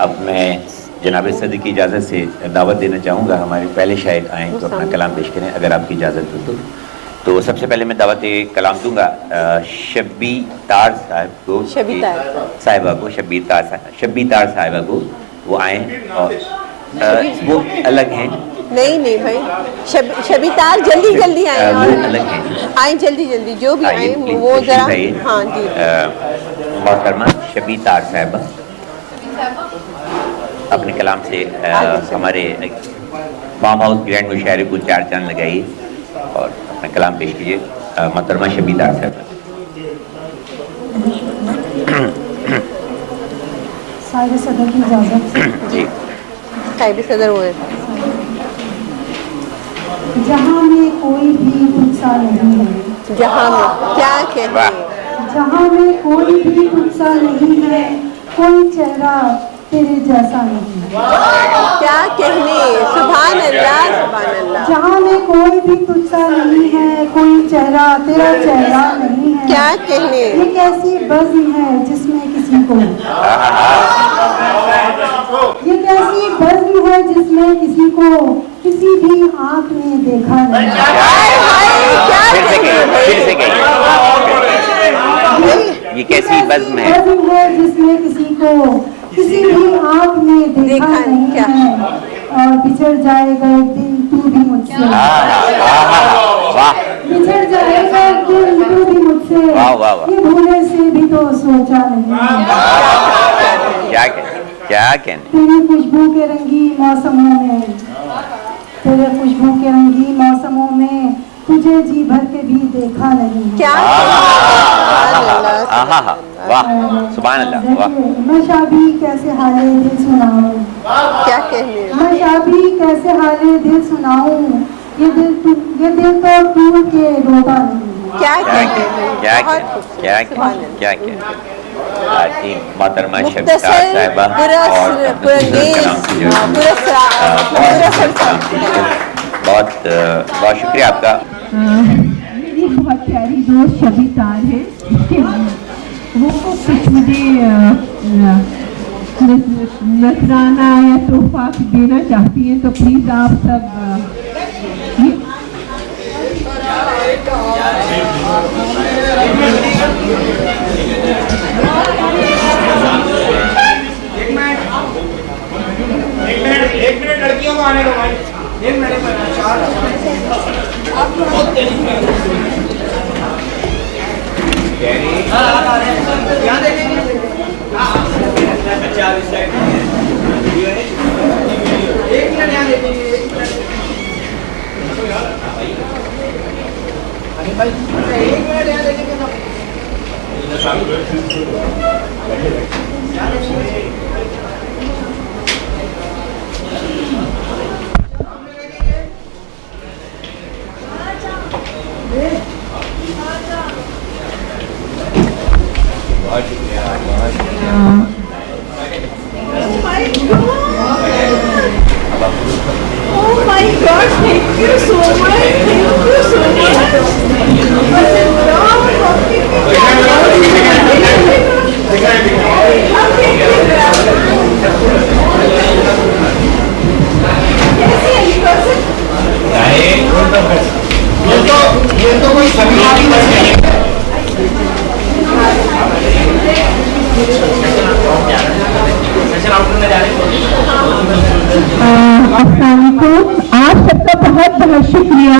अब मैं जनाब सदर की इजाज़त से दावत देना चाहूँगा हमारे पहले शायर आएँ तो अपना कलाम पेश करें, अगर आपकी इजाज़त हो तो सबसे पहले मैं दावत कलाम दूंगा शब्बी तार साहब को, साहिबा को, शब्बी तार साहिबा को, वो आए और वो अलग हैं। नहीं भाई, शबी तार जल्दी आए और अलग हैं, आए जल्दी जो भी आए वो जरा। हाँ जी, मोहतरमा शबी तार साहिबा अपने कलाम से हमारे फार्म हाउस ग्रैंड मुशायरे को 4 चांद लगाइए और अपना कलाम पेश कीजिए। मोहतरमा शबी तार साहिबा। साहिब सदर की इजाज़त जी। साहिब सदर हुए। जहाँ में कोई भी तुझसा नहीं है, जहाँ में क्या कहते हैं, जहाँ में कोई भी तुझसा नहीं है, कोई चेहरा तेरे जैसा नहीं है। क्या कहने, सुभान अल्लाह सुभान अल्लाह। जहाँ में कोई भी तुझसा नहीं है, कोई चेहरा तेरा चेहरा नहीं है। क्या कहने, ये कैसी बज़्म है जिसमें किसी को, ये कैसी बज़्म है जिसमें किसी को किसी भी आँख ने देखा नहीं। फिर से कहिए। ये कैसी बज़्म है जिसमें किसी को किसी भी आँख ने देखा नहीं है, और बिछड़ जाएगा एक दिन तू भी मुझसे, बिछड़ जाएगा एक दिन तू भी मुझसे, ये भूलने से भी तो सोचा नहीं। क्या कहने, तेरी खुशबू के रंगी मौसमों में, तेरे खुशबू के रंगी मौसमों में तुझे जी भर के भी देखा नहीं। क्या वाह सुभान अल्लाह। वाह। मैं शाबी कैसे हाले दिल सुनाऊं, क्या कहने, मैं शाबी कैसे हाले दिल सुनाऊं, ये दिल तो टूट के रोता नहीं। क्या कहने, मोहतरमा शबी तार साहिबा बहुत शुक्रिया आपका। मेरी बहुत प्यारी दोस्त शबी तार है, वो कुछ मुझे नजराना या तोहफा देना चाहती हैं, तो प्लीज़ आप सब एक मिनट लड़कियों को आने दो भाई, एक मिनट यहाँ देखेंगे। अच्छा एक मिनट यहाँ देखेंगे, एक मिनट यहाँ देखेंगे Oh my God, thank you so much, thank you so ये तो कोई समीक्षा की बस नहीं है। आप सबका बहुत बहुत शुक्रिया।